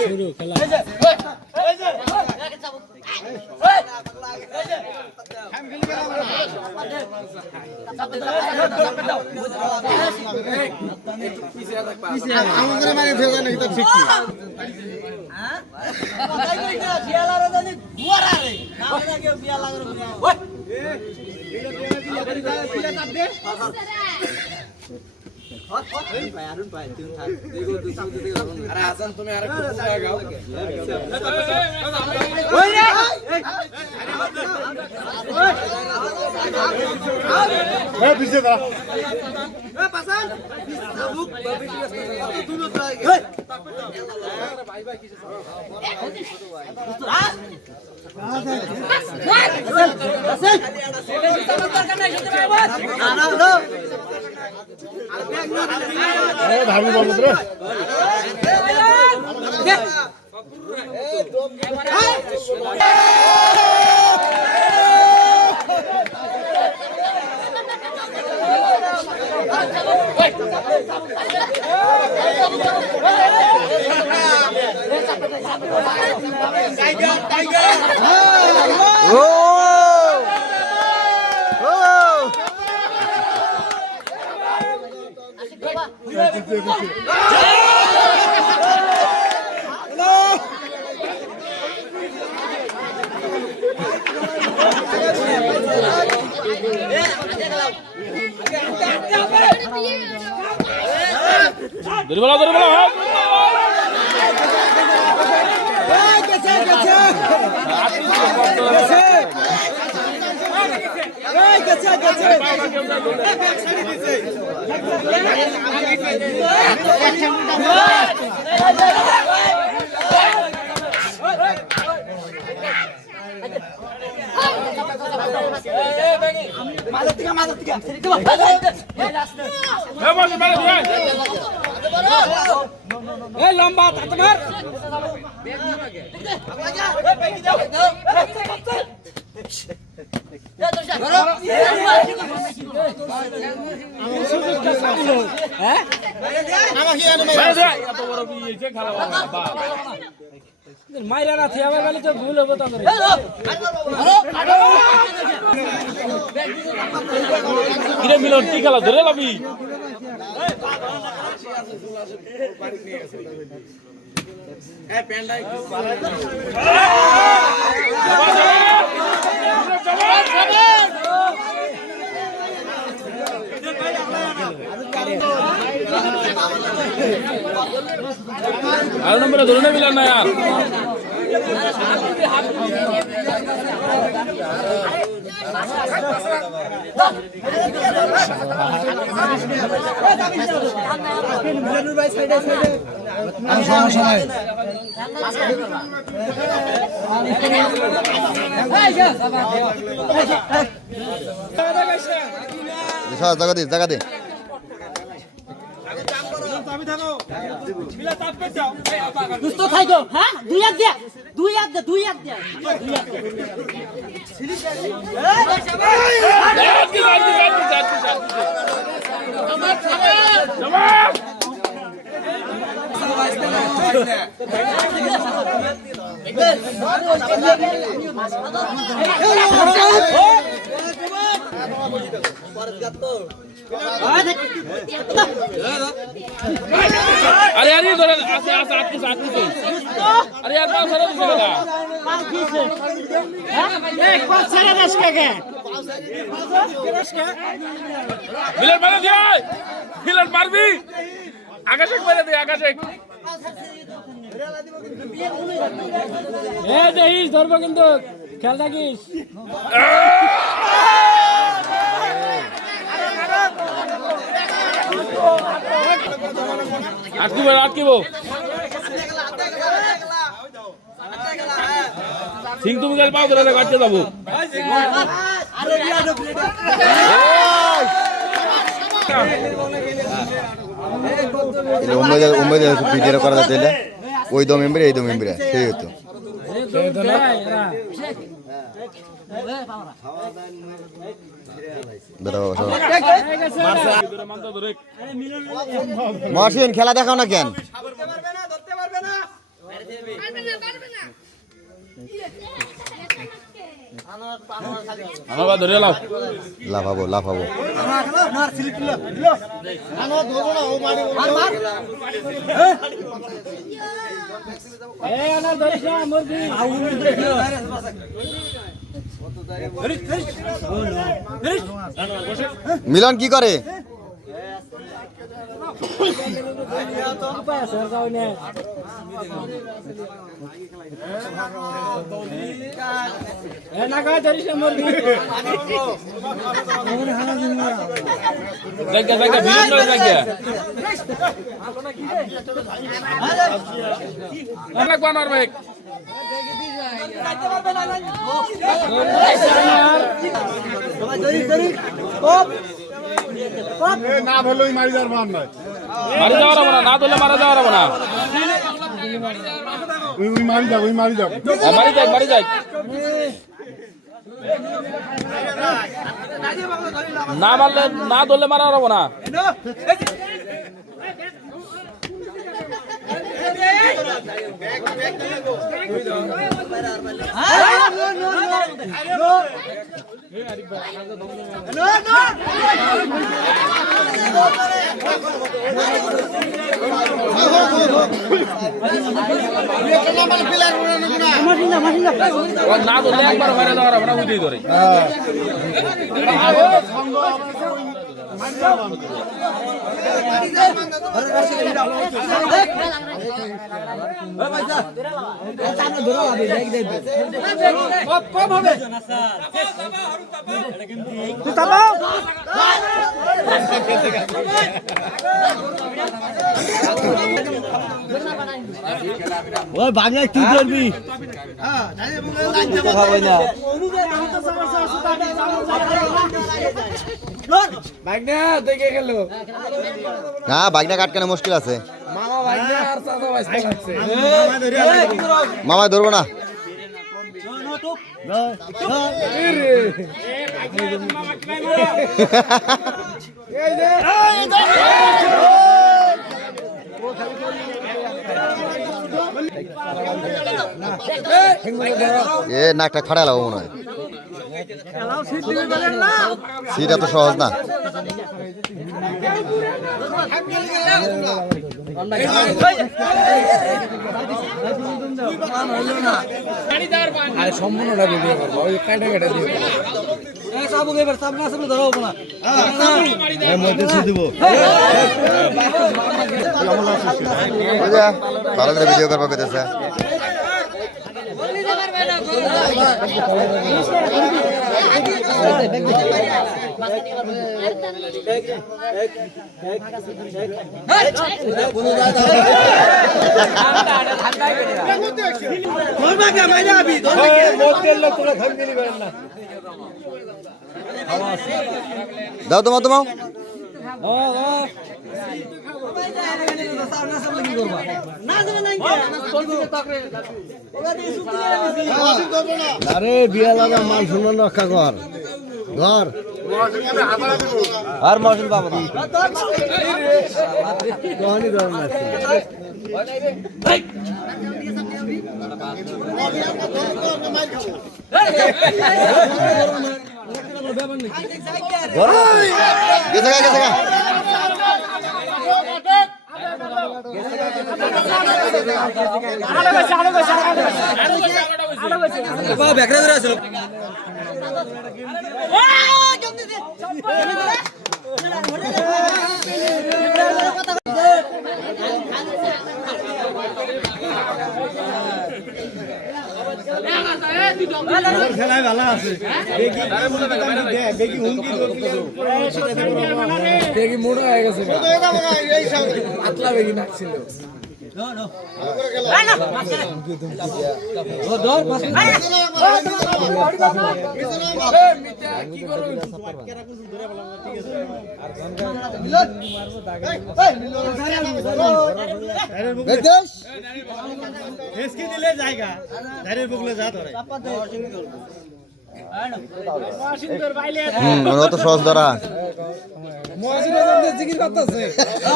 শুরু খেলা আমাদের মানে ফেলা নাকি তো ঠিক কি হ্যাঁ কথাই কই না বিয়ালারে জানি গুয়ারা রে নাম লাগে বিয়া লাগর ওই বিয়া চাপ দে আরুন ভাই তুমি থাক দেখো দুই সামনে থেকে আরে হাসান তুমি আরেকটু পুরা গাও ওই রে এই পিছে দা এ পাসান বুক দুনো তো এই ভাই ভাই কিছু ভাবি বলবো রে ধরে বলা লম্বা তোমার মাইরা না থে আমার গালি তো ভুল হবো তোমার কিরে মিলন কি খেলা ধরে লাবি হ্যাঁ প্যান্ডা আর নম্বরে ধরে না মিলান না यार মিলনুর ভাই সাইডে সাইডে আর সমস্যা নাই জায়গা দে দুষ্ট থাকো হ্যাঁ দুই হাত দে अरे यार ये धरे ऐसे ऐसे आत के अरे यार पाँव सारा दूसरे का एक पास सारा रस के मिलन मार दिया मिलन मार भी आकाश एक मार दे आकाश एक ए देहिस धरबो কিন্তু খেল থাকিস আটকিবো সিং তুমি গেল পাও ধরে কাটতে যাবো ভিডিও করা যাচ্ছে ওই দো মেম্বার এই দো মেম্বার সেই হতো মহসিন খেলা দেখাও না কেন? ধরতে পারবে না আমার বা ধরে লাও লাফাবো লাফাবো মিলন কি করে? জায়গা জায়গা ভিড় নয় জায়গা অনেক বানার ভাই না ধরলেই মারি যাওয়ার মান নয়। মারা যাওয়ার হবে না, না ধরলে মারা যাওয়ার হবে না। উনি মারি যাও, উনি মারি যাও। মারি যাক মারি যাক না মারলে না ধরলে মারা হবে না। না ধরলে একবার মারা যাওয়ার হবে না, উঠেই ধরে ওই বাংলায় তুই ধরবি না বাইকটা কাটকানো মুশকিল আছে। মামা ধরবো না। এ নাকটা ফাটা লাগবো মনে হয়। সিট এত সহজ না। সম্পূর্ণটা ভিডিও করবো ওই কাটা কাটা দিয়ে ভালো করে ভিডিও করবো পেতেছে। দাও তোমার তোমার আরে বিয়া লাগা মান সম্মান রক্ষা কর ঘর আর মশন পাবো না খেলায় ভালো আছে দেখি মোটা হয়ে গেছে পাতলা বেগি নাকছিল দিলে জায়গা বগলে যা ধরে অত সহজ ধরা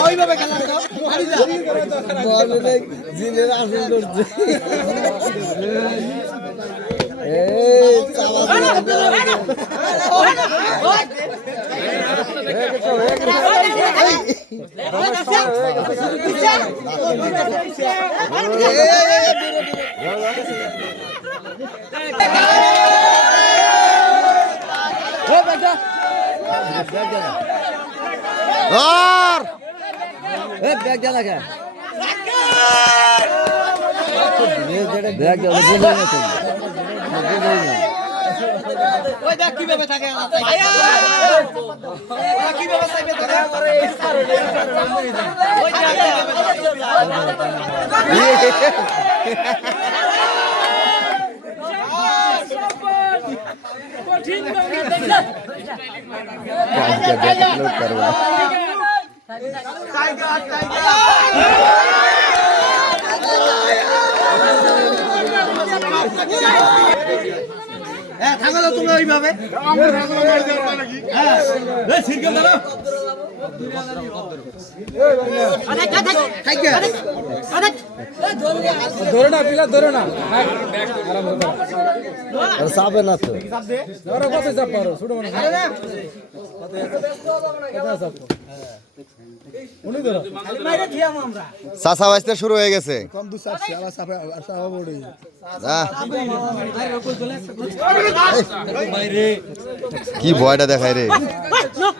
ওইভাবে খেলা তো মারি যা জিলের আসল করছে ওই দেখ কিভাবে থাকে ভাইয়া কিভাবে থাকে ওই হ্যাঁ থাকো তো তুমি ওইভাবে ধরে না পিলা ধরে না চাপে না তো ধরো কত চাপ পারো ছোট মানুষ চাষা বাজতে শুরু হয়ে গেছে কম দু চাপছে আবার চাপে আর চাপা পড়ে কি ভয়টা দেখায় রে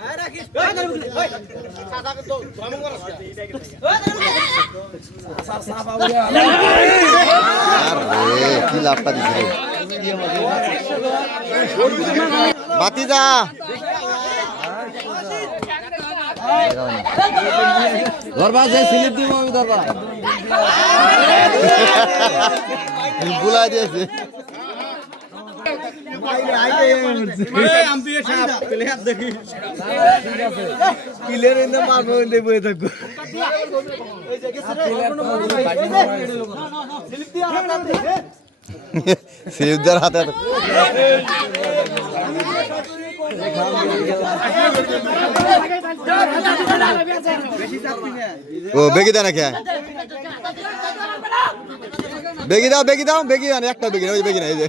আরে কি লাভটা দিছে রে বাতিজা ধরবা যে স্লিপ দিব আমি ধরবা বুলাই দিয়েছে পিলের এনে মারবো বয়ে থাকবো সিলিপদার হাতে ও বেগি দেয় না কে বেগি দাও বেগি দাও বেগি দাও একটা বেগি না ওই বেগি না এই যে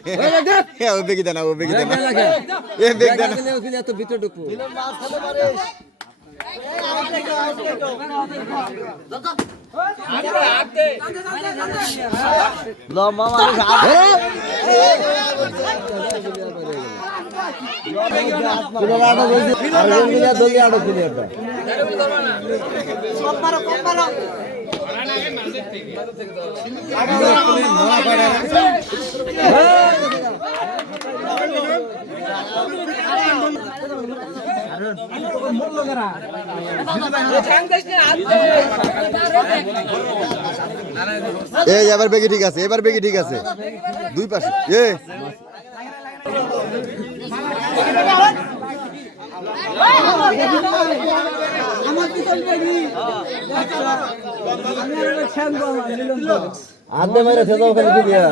ও বেগি দেয় না ও বেগি দেয় না এ বেগি দেয় না এত ভিতরে ঢুকবো এই এবার বেগি ঠিক আছে এবার বেগি ঠিক আছে দুই পাশে এ আদে মেরে সেটা ওখানে দিয়া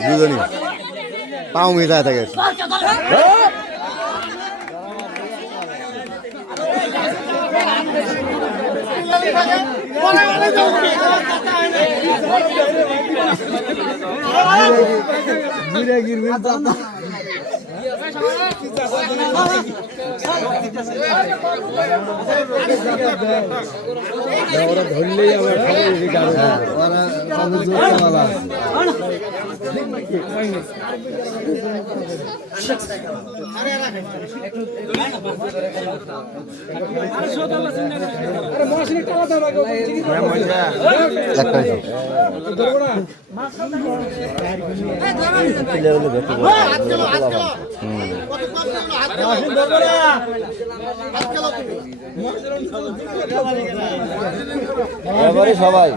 দুজনই পাও মিশায় থাকে ধরলেই আমার আরে মশিনে টাকা দাও লাগে ধরবো না সবাই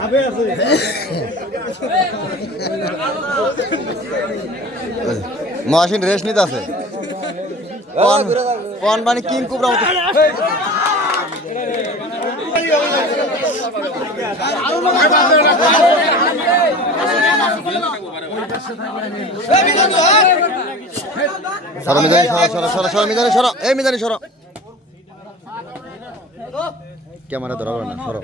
মহাসিন রেস্ট নিতে আছে কোন মানে কিং কুবরা মতো সরো মিজানি সরো মিজানি সরো এই মিজানি সরো ক্যামেরা ধরা না সরো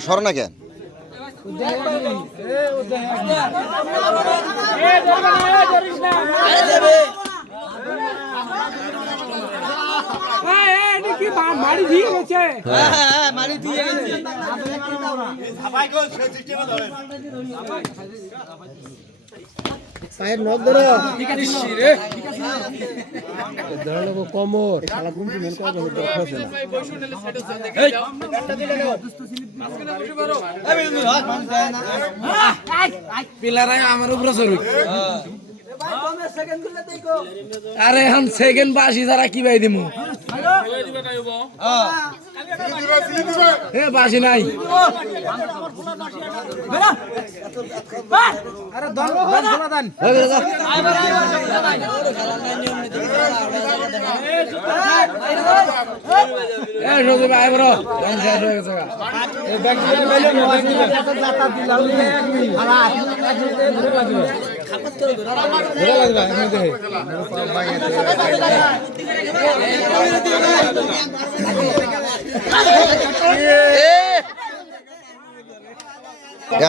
সরো না কেন মারি দিয়ে গেছে মারি দিয়ে গেছে পায়ের নখ ধরো ধরো কমর শালা কোন মেন করা দরকার পিলারাই আমার উপরে চড়ুই আরে এখন সেকেন্ড বাসি যারা কি ভাই দিমু বাসি নাই আরে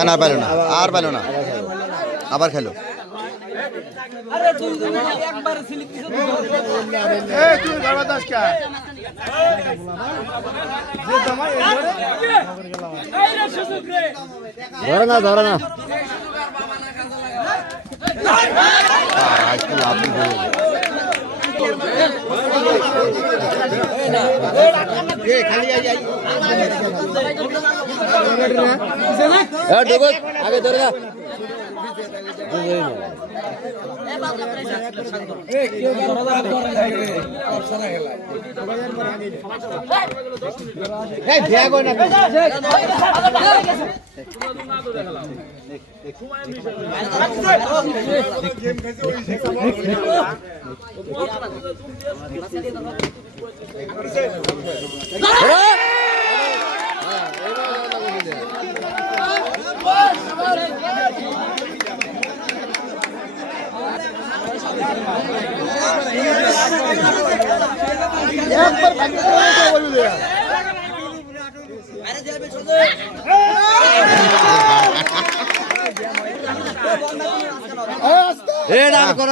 আর পাইলো না আর পাইলো না আবার খেলো ধরে না ধরে না আগে ধরে না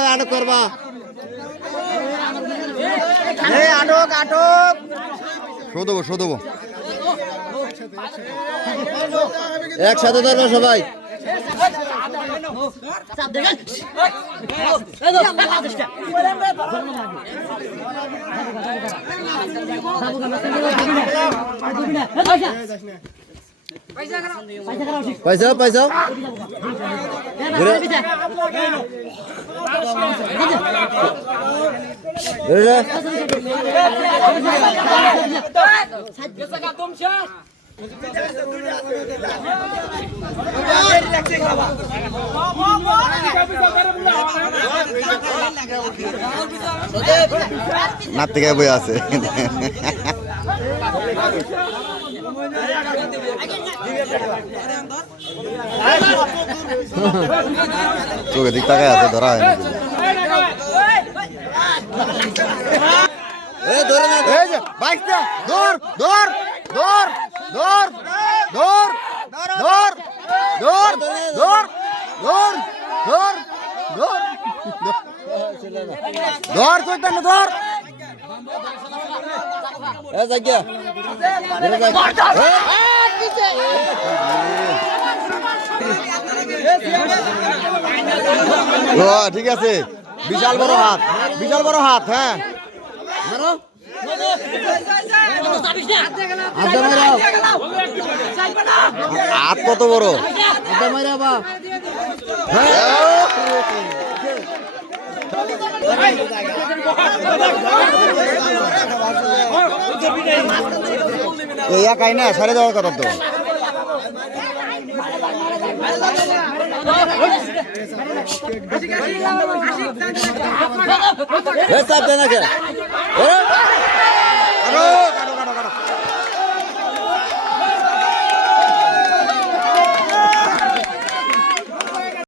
আটক করবা শো দেবো একসাথে ধরবো সবাই পয়সা পয়সা নাত থেকে বই আছে চোখে দিক তাকায় আছে ধরা হয় দৌড় দৌড় দৌড় দৌড় দৌড় দৌড় দৌড় দৌড় দৌড় দৌড় দৌড় দৌড় চৈতন্য দৌড় ঠিক আছে বিশাল বড় হাত হ্যাঁ হাত কত বড় একাই না সারে দেওয়ার কথা তো